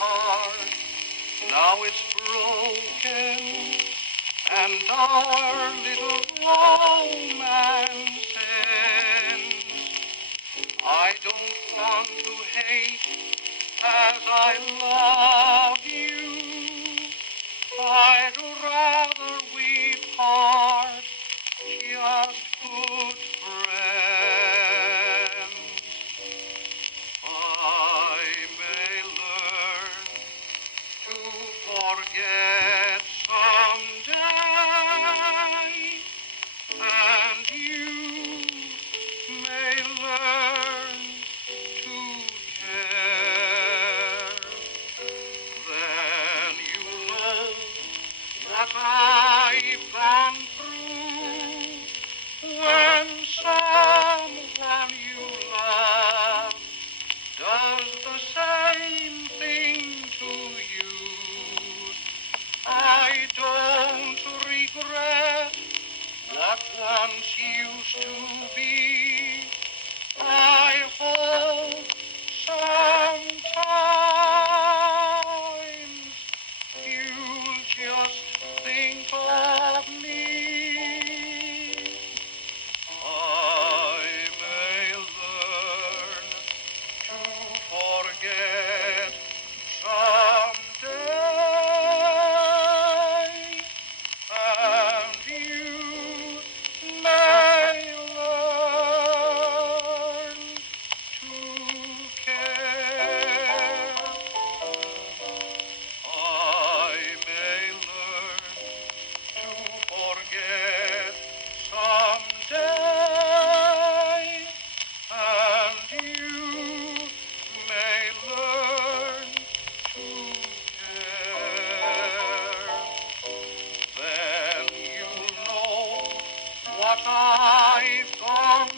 heart. Now it's broken, and our little romance ends. I don't want to hate as I love you. I'd rather we part just good friends. I may learn to forget someday, and you may learn to care. Then you know what I've gone through when someone you love does the same thing to you. I don't regret what once used to be. I hope sometimes you'll just think of me. I may learn to forget someday, and you may learn to care. I may learn to forget someday, and you may learn to care. Then you'll know what I've gone